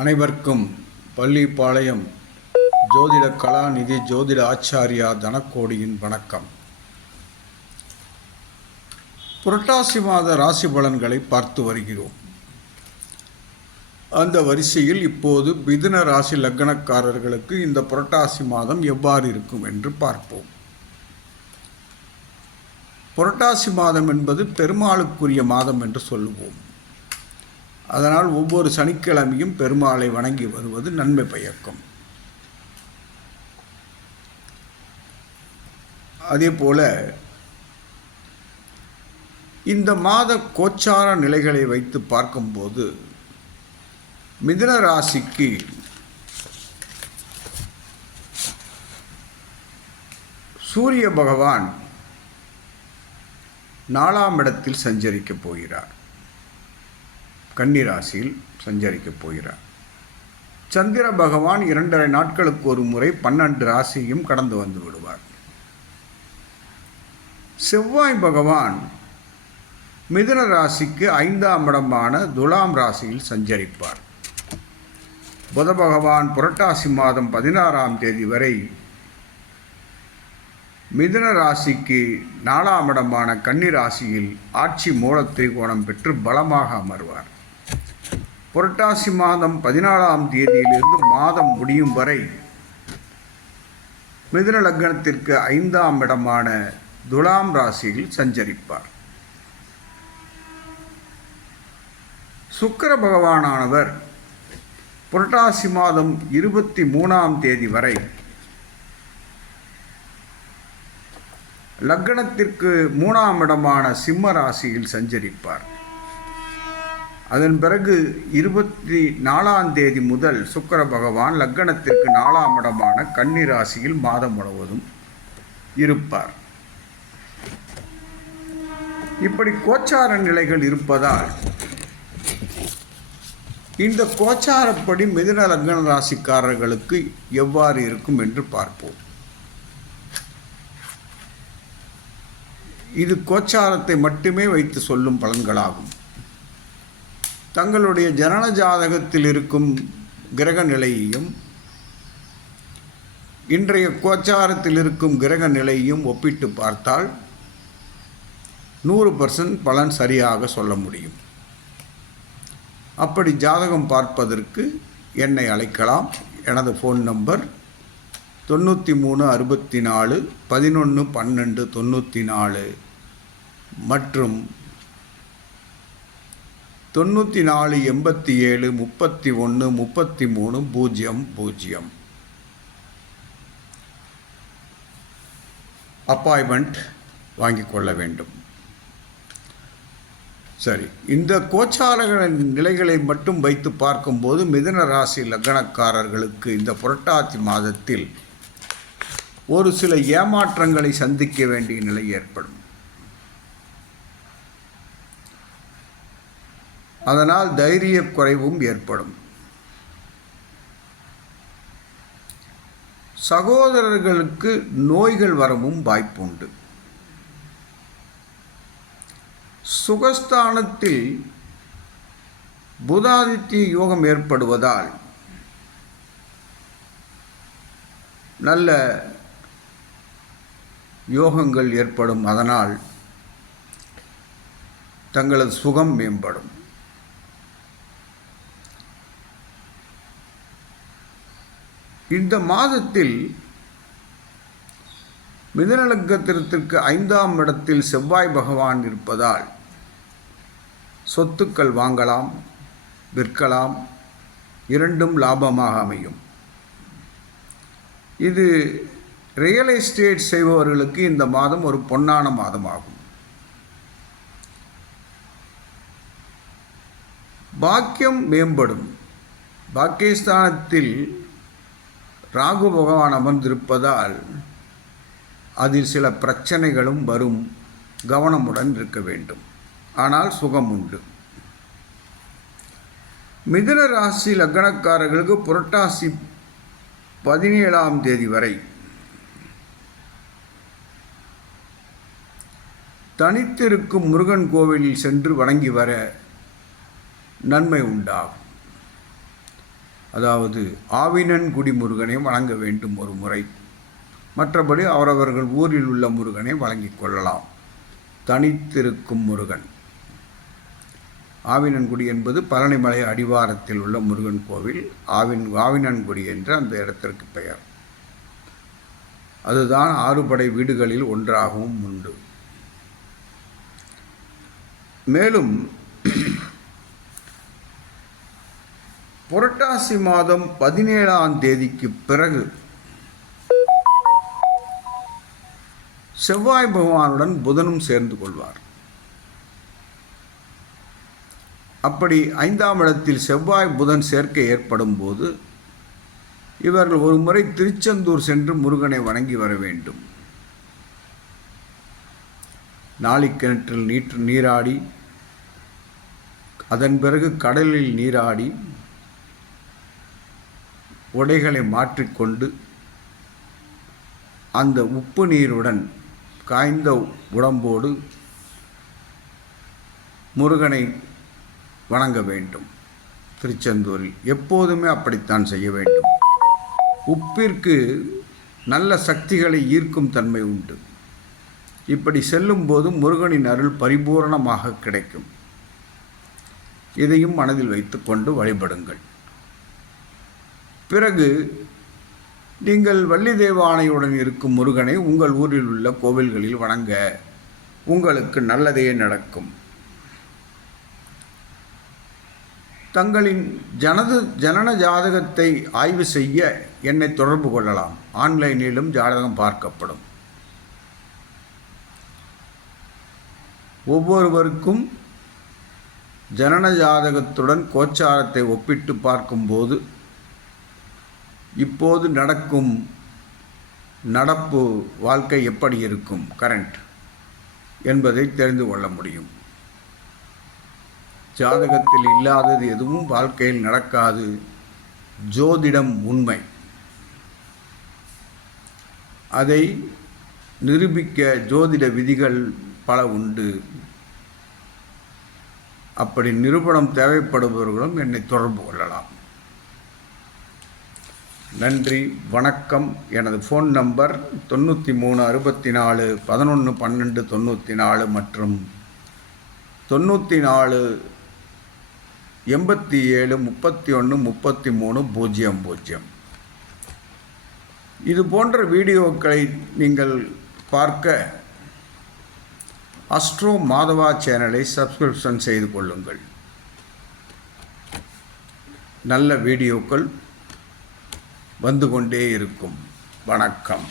அனைவருக்கும் பள்ளிப்பாளையம் ஜோதிட கலாநிதி ஜோதிட ஆச்சாரியா தனக்கோடியின் வணக்கம். புரட்டாசி மாத ராசி பலன்களை பார்த்து வருகிறோம். அந்த வரிசையில் இப்போது மிதுன ராசி லக்னக்காரர்களுக்கு இந்த புரட்டாசி மாதம் எவ்வாறு இருக்கும் என்று பார்ப்போம். புரட்டாசி மாதம் என்பது பெருமாளுக்குரிய மாதம் என்று சொல்லுவோம். அதனால் ஒவ்வொரு சனிக்கிழமையும் பெருமாளை வணங்கி வருவது நன்மை பயக்கும். அதே போல இந்த மாத கோச்சார நிலைகளை வைத்து பார்க்கும்போது மிதன ராசிக்கு சூரிய பகவான் நாலாம் இடத்தில் சஞ்சரிக்கப் போகிறார். கன்னிராசியில் சஞ்சரிக்கப் போகிறார். சந்திர பகவான் இரண்டரை நாட்களுக்கு ஒரு முறை பன்னெண்டு ராசியும் கடந்து வந்து விடுவார். செவ்வாய் பகவான் மிதுன ராசிக்கு ஐந்தாம் இடமான துலாம் ராசியில் சஞ்சரிப்பார். புத பகவான் புரட்டாசி மாதம் பதினாறாம் தேதி வரை மிதுன ராசிக்கு நாலாம் இடமான கன்னி ராசியில் ஆட்சி மூல திரிகோணம் பெற்று பலமாக அமர்வார். புரட்டாசி மாதம் பதினாலாம் தேதியிலிருந்து மாதம் முடியும் வரை மிதுன லக்னத்திற்கு ஐந்தாம் இடமான துலாம் ராசியில் சஞ்சரிப்பார். சுக்கர பகவானானவர் புரட்டாசி மாதம் இருபத்தி மூணாம் தேதி வரை லக்னத்திற்கு மூணாம் இடமான சிம்ம ராசியில் சஞ்சரிப்பார். அதன் பிறகு இருபத்தி நாலாம் தேதி முதல் சுக்கர பகவான் லக்னத்திற்கு நாலாம் இடமான கன்னி ராசியில் மாதம் முழுவதும் இருப்பார். இப்படி கோச்சார நிலைகள் இருப்பதால் இந்த கோச்சாரப்படி மிதுன லக்ன ராசிக்காரர்களுக்கு எவ்வாறு இருக்கும் என்று பார்ப்போம். இது கோச்சாரத்தை மட்டுமே வைத்து சொல்லும் பலன்களாகும். தங்களுடைய ஜனன ஜாதகத்தில் இருக்கும் கிரக நிலையையும் இன்றைய கோச்சாரத்தில் இருக்கும் கிரக நிலையையும் ஒப்பிட்டு பார்த்தால் நூறு பர்சன்ட் பலன் சரியாக சொல்ல முடியும். அப்படி ஜாதகம் பார்ப்பதற்கு என்னை அழைக்கலாம். எனது ஃபோன் நம்பர் தொண்ணூற்றி மூணு அறுபத்தி நாலு பதினொன்று பன்னெண்டு தொண்ணூற்றி நாலு மற்றும் தொண்ணூற்றி நாலு எண்பத்தி ஏழு முப்பத்தி ஒன்று முப்பத்தி மூணு பூஜ்ஜியம் பூஜ்ஜியம் அப்பாயின்மெண்ட் வாங்கிக் கொள்ள வேண்டும். சரி இந்த கோச்சாரர்களின் நிலைகளை மட்டும் வைத்து பார்க்கும்போது மிதன ராசி லக்னக்காரர்களுக்கு இந்த புரட்டாசி மாதத்தில் ஒரு சில ஏமாற்றங்களை சந்திக்க வேண்டிய நிலை ஏற்படும். அதனால் தைரிய குறைவும் ஏற்படும். சகோதரர்களுக்கு நோய்கள் வரவும் வாய்ப்புண்டு. சுகஸ்தானத்தில் புதாதித்ய யோகம் ஏற்படுவதால் நல்ல யோகங்கள் ஏற்படும். அதனால் தங்களது சுகம் மேம்படும். இந்த மாதத்தில் மிதநலக்கத்திரத்திற்கு ஐந்தாம் இடத்தில் செவ்வாய் பகவான் இருப்பதால் சொத்துக்கள் வாங்கலாம் விற்கலாம். இரண்டும் லாபமாக அமையும். இது ரியல் எஸ்டேட் செய்பவர்களுக்கு இந்த மாதம் ஒரு பொன்னான மாதமாகும். பாக்கியம் மேம்படும். பாக்கியஸ்தானத்தில் ராகு பகவான் அமர்ந்திருப்பதால் அதில் சில பிரச்சனைகளும் வரும். கவனமுடன் இருக்க வேண்டும். ஆனால் சுகம் உண்டு. மிதுன ராசி லக்னக்காரர்களுக்கு புரட்டாசி பதினேழாம் தேதி வரை தனித்திருக்கும் முருகன் கோவிலில் சென்று வணங்கி வர நன்மை உண்டாகும். அதாவது ஆவினன்குடி முருகனை வழங்க வேண்டும் ஒரு முறை. மற்றபடி அவரவர்கள் ஊரில் உள்ள முருகனை வழங்கிக் கொள்ளலாம். தனித்திருக்கும் முருகன். ஆவினன்குடி என்பது பழனிமலை அடிவாரத்தில் உள்ள முருகன் கோவில். ஆவின் ஆவினன்குடி என்று அந்த இடத்திற்கு பெயர். அதுதான் ஆறுபடை வீடுகளில் ஒன்றாகவும் உண்டு. மேலும் புரட்டாசி மாதம் பதினேழாம் தேதிக்கு பிறகு செவ்வாய் பகவானுடன் புதனும் சேர்ந்து கொள்வார். அப்படி ஐந்தாம் இடத்தில் செவ்வாய் புதன் சேர்க்கை ஏற்படும் போது இவர்கள் ஒரு முறை திருச்செந்தூர் சென்று முருகனை வணங்கி வர வேண்டும். நாளிக்கிணற்றில் நீற்று நீராடி அதன் பிறகு கடலில் நீராடி உடைகளை மாற்றிக்கொண்டு அந்த உப்பு நீருடன் காய்ந்த உடம்போடு முருகனை வணங்க வேண்டும். திருச்செந்தூரில் எப்போதுமே அப்படித்தான் செய்ய வேண்டும். உப்பிற்கு நல்ல சக்திகளை ஈர்க்கும் தன்மை உண்டு. இப்படி செல்லும்போது முருகனின் அருள் பரிபூரணமாக கிடைக்கும். இதையும் மனதில் வைத்துக்கொண்டு வழிபடுங்கள். பிறகு நீங்கள் வள்ளி தேவானையுடன் இருக்கும் முருகனை உங்கள் ஊரில் உள்ள கோவில்களில் வணங்க உங்களுக்கு நல்லதே நடக்கும். தங்களின் ஜனது ஜனன ஜாதகத்தை ஆய்வு செய்ய என்னை தொடர்பு கொள்ளலாம். ஆன்லைனிலும் ஜாதகம் பார்க்கப்படும். ஒவ்வொருவருக்கும் ஜனன ஜாதகத்துடன் கோச்சாரத்தை ஒப்பிட்டு பார்க்கும்போது இப்போது நடக்கும் நடப்பு வாழ்க்கை எப்படி இருக்கும்? கரண்ட் என்பதை தெரிந்து கொள்ள முடியும். ஜாதகத்தில் இல்லாதது எதுவும் வாழ்க்கையில் நடக்காது. ஜோதிடம் உண்மை. அதை நிரூபிக்க ஜோதிட விதிகள் பல உண்டு. அப்படி நிரூபணம் தேவைப்படுபவர்களும் என்னை தொடர்பு கொள்ளலாம். நன்றி வணக்கம். எனது ஃபோன் நம்பர் தொண்ணூற்றி மூணு அறுபத்தி நாலு பதினொன்று பன்னெண்டு தொண்ணூற்றி நாலு மற்றும் தொண்ணூற்றி நாலு எண்பத்தி ஏழு முப்பத்தி ஒன்று முப்பத்தி மூணு பூஜ்ஜியம் பூஜ்ஜியம். இது போன்ற வீடியோக்களை நீங்கள் பார்க்க அஸ்ட்ரோ மாதவா சேனலை சப்ஸ்கிரிப்ஷன் செய்து கொள்ளுங்கள். நல்ல வீடியோக்கள் வந்து கொண்டே இருக்கும். வணக்கம்.